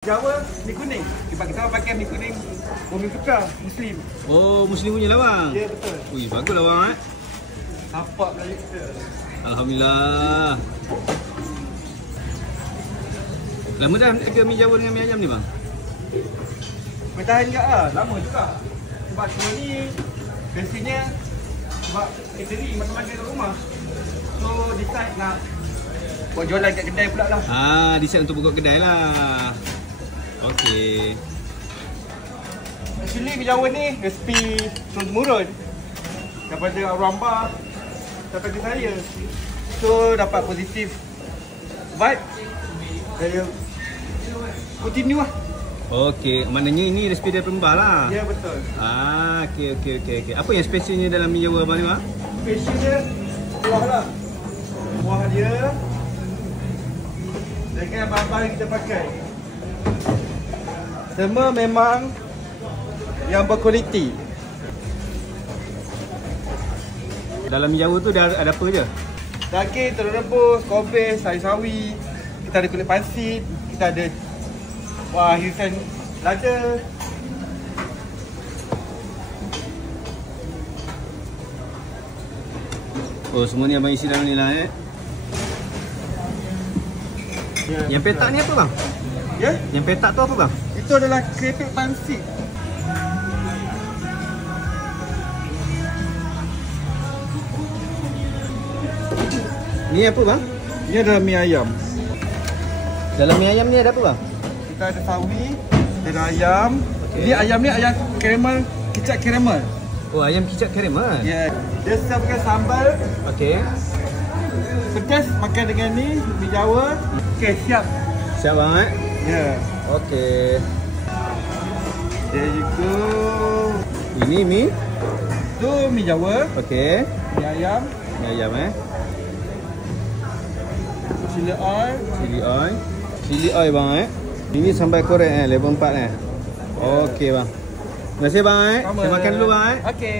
Jawa, mi kuning. Sebab kita orang pakai mi kuning bumi putih Muslim. Oh, Muslim punya lah bang? Ya, betul. Ui, bagus lah bang Nampak Melayu kita. Alhamdulillah. Lama dah jaga mi Jawa dengan mi ayam ni bang? Bertahan juga lah, lama juga. Sebab semua ni biasanya sebab catering macam-macam kat rumah. So decide nak buat jualan kat kedai pula lah. Decide untuk buka kedai lah. Okey. Actually mi Jawa ni resipi turun-temurun daripada orang Bah sampai ke saya. So dapat positif vibe. Saya continue lah. Okey, maknanya ini resipi dari Mbah lah. Ya, betul. Okey. Apa yang spesialnya dalam mi Jawa abang ni bang? Special dia kuah lah. Kuah dia dengan bahan-bahan yang kita pakai semua memang yang berkualiti. Dalam mi Jawa tu ada apa je? Daging, telur rebus, kobis, sayur sawi. Kita ada kulit pansit. Kita ada hiasan lada. Oh, semua ni abang isi dalam ni lah Ya, Yang petak ni apa bang? Ya? Yang petak tu apa bang? Itu adalah keripik pansit. Ni apa bang? Ini adalah mi ayam. Dalam mi ayam ni ada apa bang? Kita ada sawi, kita ada ayam. Okey. Ini ayam ni ayam karamel, kicap karamel. Oh, ayam kicap karamel. Ya. Dia serve sambal. Okey. Pedas makan dengan ni, mi Jawa. Okey, siap. Siap bang Ya. Okey. There you go. Ini mi. Tu mi Jawa, Okey. mi ayam, Mi ayam cili oil. Chili oil bang Ini sambal korek level 4 Okey bang. Terima kasih bang Saya makan dulu bang Okey.